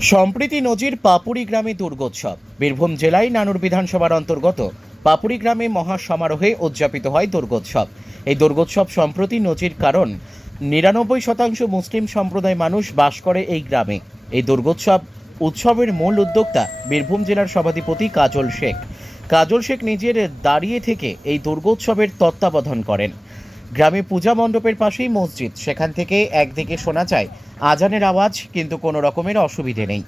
সম্প্রীতি নজির পাপুড়ি গ্রামে দুর্গোৎসব। বীরভূম জেলায় নানুর বিধানসভার অন্তর্গত পাপুড়ি গ্রামে মহা সমারোহে উদযাপিত হয় দুর্গোৎসব। এই দুর্গোৎসব সম্প্রতি নজির কারণ, নিরানব্বই শতাংশ মুসলিম সম্প্রদায় মানুষ বাস করে এই গ্রামে। এই দুর্গোৎসব উৎসবের মূল উদ্যোক্তা বীরভূম জেলার সভাধিপতি কাজল শেখ। কাজল শেখ নিজের দাঁড়িয়ে থেকে এই দুর্গোৎসবের তত্ত্বাবধান করেন। গ্রামে পূজা মণ্ডপের পাশেই মসজিদ। সেখান থেকে একদিকে শোনা যায়, আজানের আওয়াজ, কিন্তু কোনো রকমের অসুবিধে নেই।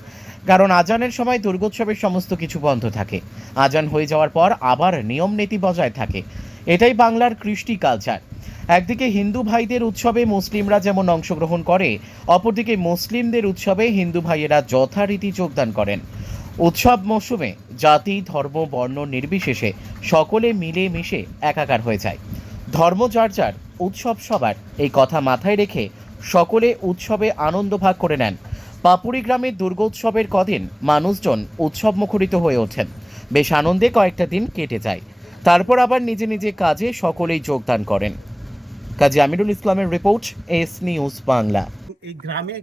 কারণ আজানের সময় দুর্গোৎসবের সমস্ত কিছু বন্ধ থাকে। আজান হয়ে যাওয়ার পর আবার নিয়ম নীতি বজায় থাকে। এটাই বাংলার কৃষ্টি কালচার। একদিকে হিন্দু ভাইদের উৎসবে মুসলিমরা যেমন অংশগ্রহণ করে, অপরদিকে মুসলিমদের উৎসবে হিন্দু ভাইয়েরা যথারীতি যোগদান করেন। উৎসব মৌসুমে জাতি, ধর্ম, বর্ণ নির্বিশেষে সকলে মিলে মিশে একাকার হয়ে যায়। ধর্ম যার যার উৎসব সবার। এই কথা মাথায় রেখে সকলে উৎসবে আনন্দ ভাগ করে নেন। পাপুরি গ্রামের দুর্গোৎসবের কদিন মানুষজন উৎসব মুখরিত হয়ে ওঠেন। বেশ আনন্দে কয়েকটা দিন কেটে যায়। তারপর আবার নিজে নিজে কাজে সকলেই যোগদান করেন। কাজী আমিরুল ইসলামের রিপোর্ট এস নিউজ বাংলা। এই গ্রামে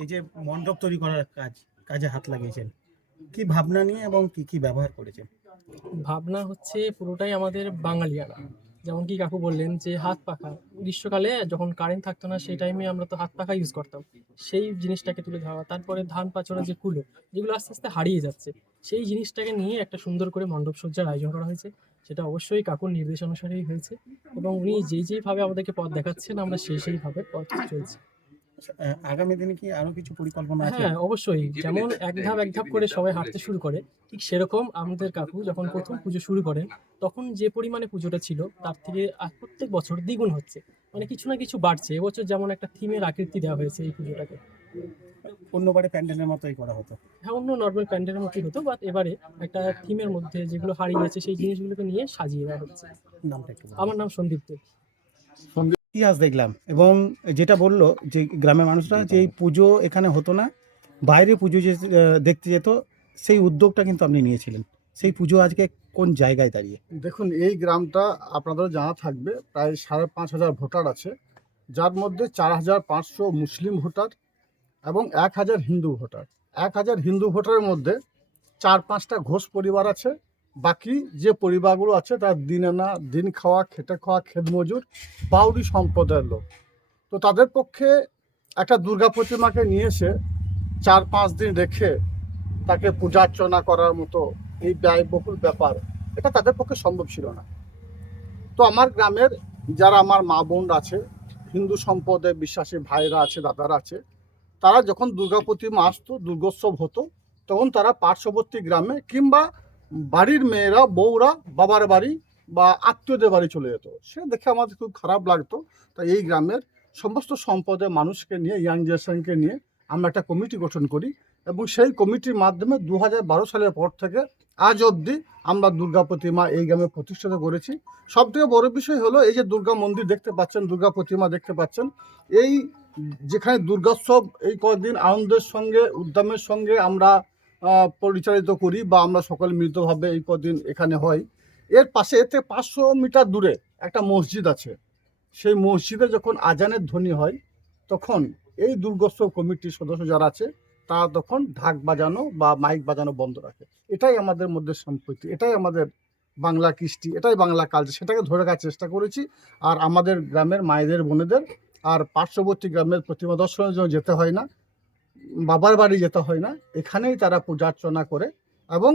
এই যে মণ্ডপ তৈরি করার কাজ কাজে হাত লাগিয়েছেন। কি ভাবনা নিয়ে এবং কি কি ব্যবহার করেছেন? ভাবনা হচ্ছে পুরোটাই আমাদের বাঙালিয়ানা। যেমন কি কাকু বললেন যে হাত পাখা। গ্রীষ্মকালে যখন কারেন্ট থাকতো না, সেই টাইমে আমরা তো হাত পাখা ইউজ করতাম। সেই জিনিসটাকে তুলে ধরা, তারপরে ধান পাচড়া যে কুলো, যেগুলো আস্তে আস্তে হারিয়ে যাচ্ছে, সেই জিনিসটাকে নিয়ে একটা সুন্দর করে মণ্ডপ সজ্জার আয়োজন করা হয়েছে। সেটা অবশ্যই কাকুর নির্দেশ অনুসারেই হয়েছে এবং উনি যেই যেইভাবে আমাদেরকে পথ দেখাচ্ছেন, আমরা সেই সেইভাবে পথ চলছি। আগামী দিনে কি আরও কিছু পরিকল্পনা আছে? হ্যাঁ অবশ্যই। যেমন এক ধাপ এক ধাপ করে সবাই হাঁটতে শুরু করে। ঠিক সেরকম আমাদের কাকু যখন প্রথম পুজো শুরু করেন তখন যে পরিমাণে পুজোটা ছিল তার থেকে প্রত্যেক বছর দ্বিগুণ হচ্ছে। মানে কিছু না কিছু বাড়ছে। এবছর যেমন একটা থিমের আকৃতি দেওয়া হয়েছে এই পুজোটাকে। অন্যবারে প্যান্ডেলের মতোই করা হতো। হ্যাঁ অন্য নর্মাল প্যান্ডেলের মতোই হতো বাট এবারে একটা থিমের মধ্যে যেগুলো হারিয়ে গেছে সেই জিনিসগুলোকে নিয়ে সাজিয়ে দেওয়া হচ্ছে। নামটা আমার নাম সন্দীপ দেব ইতিহাস দেখলাম এবং যেটা বলল যে গ্রামের মানুষরা যে পুজো এখানে হতো না, বাইরে পুজো যে দেখতে যেত, সেই উদ্যোগটা কিন্তু আপনি নিয়েছিলেন। সেই পুজো আজকে কোন জায়গায় দাঁড়িয়ে? দেখুন, এই গ্রামটা আপনাদের জানা থাকবে, প্রায় সাড়ে পাঁচ হাজার ভোটার আছে, যার মধ্যে চার হাজার পাঁচশো মুসলিম ভোটার এবং এক হাজার হিন্দু ভোটার। এক হাজার হিন্দু ভোটারের মধ্যে চার পাঁচটা ঘোষ পরিবার আছে বাকি যে পরিবারগুলো আছে তার দিন আনা, দিন খাওয়া, খেটে খাওয়া, খেত মজুর বাউরি সম্প্রদায়ের লোক। তো তাদের পক্ষে একটা দুর্গা প্রতিমাকে নিয়ে এসে চার পাঁচ দিন রেখে তাকে পূজা অর্চনা করার মতো এই ব্যয়বহুল ব্যাপার, এটা তাদের পক্ষে সম্ভব ছিল না। তো আমার গ্রামের যারা আমার মা বোন আছে, হিন্দু সম্প্রদায় বিশ্বাসী ভাইরা আছে, দাদারা আছে, তারা যখন দুর্গা প্রতিমা আসতো, দুর্গোৎসব হতো, তখন তারা পার্শ্ববর্তী গ্রামে কিংবা বাড়ির মেয়েরা, বউরা বাবার বাড়ি বা আত্মীয়দের বাড়ি চলে যেত। সে দেখে আমাদের খুব খারাপ লাগতো। তাই এই গ্রামের সমস্ত সম্প্রদায়ের মানুষকে নিয়ে ইয়াং জেনারেশনকে নিয়ে আমরা একটা কমিটি গঠন করি এবং সেই কমিটির মাধ্যমে দু সালের পর থেকে আজ অবধি আমরা দুর্গা প্রতিমা এই গ্রামে প্রতিষ্ঠিত করেছি। সব থেকে বড় বিষয় হলো এই যে দুর্গা মন্দির দেখতে পাচ্ছেন, দুর্গা প্রতিমা দেখতে পাচ্ছেন, এই যেখানে দুর্গোৎসব এই কদিন আনন্দের সঙ্গে, উদ্যমের সঙ্গে আমরা পরিচালিত করি বা আমরা সকলে মিলিতভাবে এই কদিন এখানে হয়। এর পাশে এতে পাঁচশো মিটার দূরে একটা মসজিদ আছে। সেই মসজিদে যখন আজানের ধ্বনি হয়, তখন এই দুর্গোৎসব কমিটির সদস্য যারা আছে, তারা তখন ঢাক বাজানো বা মাইক বাজানো বন্ধ রাখে। এটাই আমাদের মধ্যে সম্প্রীতি, এটাই আমাদের বাংলা কৃষ্টি, এটাই বাংলা কালচার সেটাকে ধরে রাখার চেষ্টা করেছি। আর আমাদের গ্রামের মায়েদের, বোনেদের আর পার্শ্ববর্তী গ্রামের প্রতিমা দর্শনের জন্য যেতে হয় না। বাবার বাড়ি যেতে হয় না, এখানেই তারা পূজা অর্চনা করে এবং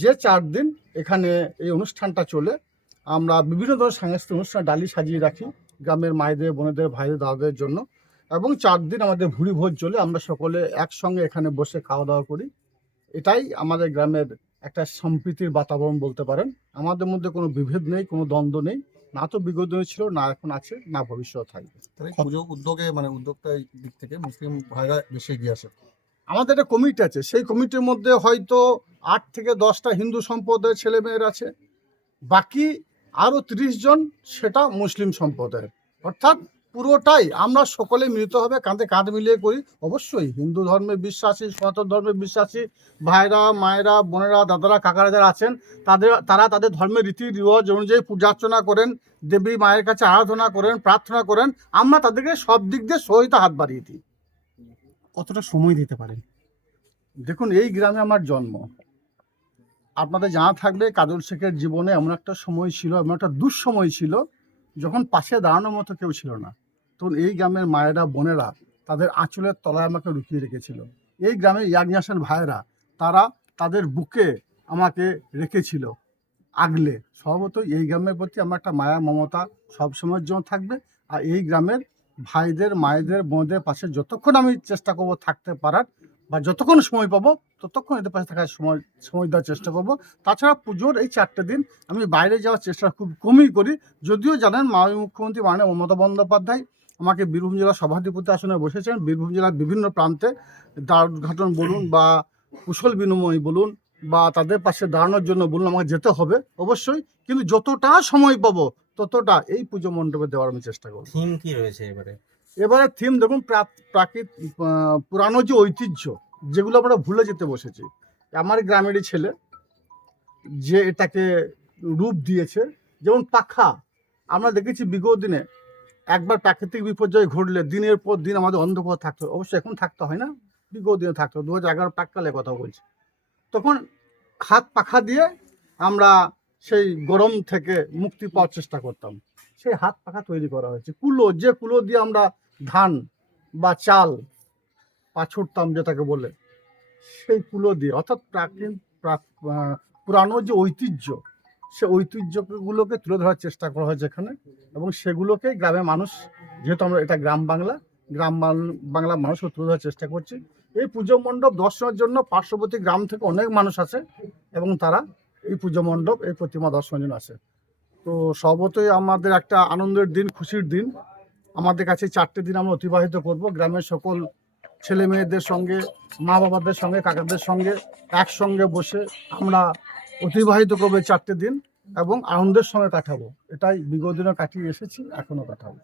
যে চার দিন এখানে এই অনুষ্ঠানটা চলে, আমরা বিভিন্ন ধরনের সাংস্কৃতিক অনুষ্ঠান ডালি সাজিয়ে রাখি গ্রামের মায়েদের, বোনেদের, ভাইদের, দাদাদের জন্য এবং চার দিন আমাদের ভুড়ি ভোজ চলে, আমরা সকলে একসঙ্গে এখানে বসে খাওয়া দাওয়া করি। এটাই আমাদের গ্রামের একটা সম্প্রীতির বাতাবরণ বলতে পারেন। আমাদের মধ্যে কোনো বিভেদ নেই, কোনো দ্বন্দ্ব নেই। না তো বিগত দিনে ছিল না এখন আছে না ভবিষ্যৎ থাকবে। পুজো উদ্যোগে মানে উদ্যোগটা দিক থেকে মুসলিম ভাইরা বেশি এগিয়ে আসে। আমাদের একটা কমিটি আছে সেই কমিটির মধ্যে হয়তো আট থেকে দশটা হিন্দু সম্প্রদায়ের ছেলে মেয়ের আছে। বাকি আরও তিরিশ জন সেটা মুসলিম সম্প্রদায়ের। অর্থাৎ পুরোটাই আমরা সকলে মিলিতভাবে কাঁধে কাঁধ মিলিয়ে করি। অবশ্যই হিন্দু ধর্মে বিশ্বাসী সনাতন ধর্মে বিশ্বাসী ভাইরা মায়েরা বোনেরা দাদারা কাকারা যারা আছেন তাদের তারা তাদের ধর্মের রীতি রিওয়াজ অনুযায়ী পূজা অর্চনা করেন দেবী মায়ের কাছে আরাধনা করেন প্রার্থনা করেন আমরা তাদেরকে সব দিক দিয়ে সহিত হাত বাড়িয়ে দিই। কতটা সময় দিতে পারেন? দেখুন এই গ্রামে আমার জন্ম। আপনাদের জানা থাকবে কাজল শেখের জীবনে এমন একটা সময় ছিল এমন একটা দুঃসময় ছিল যখন পাশে দাঁড়ানোর মতো কেউ ছিল না। তখন এই গ্রামের মায়েরা, বোনেরা তাদের আঁচলের তলায় আমাকে লুকিয়ে রেখেছিল। এই গ্রামের ইয়াগনাসের ভাইয়েরা, তারা তাদের বুকে আমাকে রেখেছিল আগলে। স্বভাবত এই গ্রামের প্রতি আমার একটা মায়া, মমতা সবসময়ের জন্য থাকবে। আর এই গ্রামের ভাইদের, মায়েদের, বোনদের পাশে যতক্ষণ আমি চেষ্টা করব থাকতে পারার বা যতক্ষণ সময় পাবো, ততক্ষণ এদের পাশে থাকার সময় সময় দেওয়ার চেষ্টা করব। তাছাড়া পুজোর এই চারটে দিন আমি বাইরে যাওয়ার চেষ্টা খুব কমই করি। যদিও জানেন মাননীয় মুখ্যমন্ত্রী মাননীয় মমতা বন্দ্যোপাধ্যায় আমাকে বীরভূম জেলা সভাধিপতি আসনে বসেছেন। বীরভূম জেলার বিভিন্ন প্রান্তে দ্বার উদ্ঘাটন বলুন বা কুশল বিনিময় বলুন বা তাদের পাশে দাঁড়ানোর জন্য বলুন আমাকে যেতে হবে অবশ্যই। কিন্তু যতটা সময় পাবো ততটা এই পুজো মণ্ডপে দেওয়ার আমি চেষ্টা করব। থিম কি রয়েছে এবারে? এবারে থিম দেখুন প্রা- প্রাকৃত পুরানো যে ঐতিহ্য যেগুলো আমরা ভুলে যেতে বসেছি। আমার গ্রামেরই ছেলে যে এটাকে রূপ দিয়েছে যেমন পাখা। আমরা দেখেছি বিগত দিনে একবার প্রাকৃতিক বিপর্যয় ঘটলে দিনের পর দিন আমাদের অন্ধকার থাকতো অবশ্যই এখন থাকতে হয় না বিগত দিনে থাকতো দু হাজার এগারো প্রাককালে কথা বলছি। তখন হাত পাখা দিয়ে আমরা সেই গরম থেকে মুক্তি পাওয়ার চেষ্টা করতাম। সেই হাত পাখা তৈরি করা হয়েছে। কুলো, যে কুলো দিয়ে আমরা ধান বা চাল পাছুরতাম যেটাকে বলে, সেই কুলো দিয়ে। অর্থাৎ প্রাকৃত প্রা- পুরানো যে ঐতিহ্য সে ঐতিহ্যগুলোকে তুলে ধরার চেষ্টা করা হয়েছে এখানে এবং সেগুলোকে গ্রামের মানুষ, যেহেতু আমরা এটা গ্রাম বাংলা গ্রাম বাংলা মানুষকে তুলে ধরার চেষ্টা করছি। এই পুজো মণ্ডপ দর্শনের জন্য পার্শ্ববর্তী গ্রাম থেকে অনেক মানুষ আছে এবং তারা এই পুজো মণ্ডপ, এই প্রতিমা দর্শনের জন্য আসে। তো সর্বতই আমাদের একটা আনন্দের দিন, খুশির দিন। আমাদের কাছে চারটে দিন আমরা অতিবাহিত করব। গ্রামের সকল ছেলে মেয়েদের সঙ্গে মা বাবাদের সঙ্গে, কাকাদের সঙ্গে একসঙ্গে বসে আমরা অতিবাহিত করবে চারটে দিন এবং আনন্দের সঙ্গে কাটাবো। এটাই বিগত দিনে কাটিয়ে এসেছি, এখনও কাটাবো।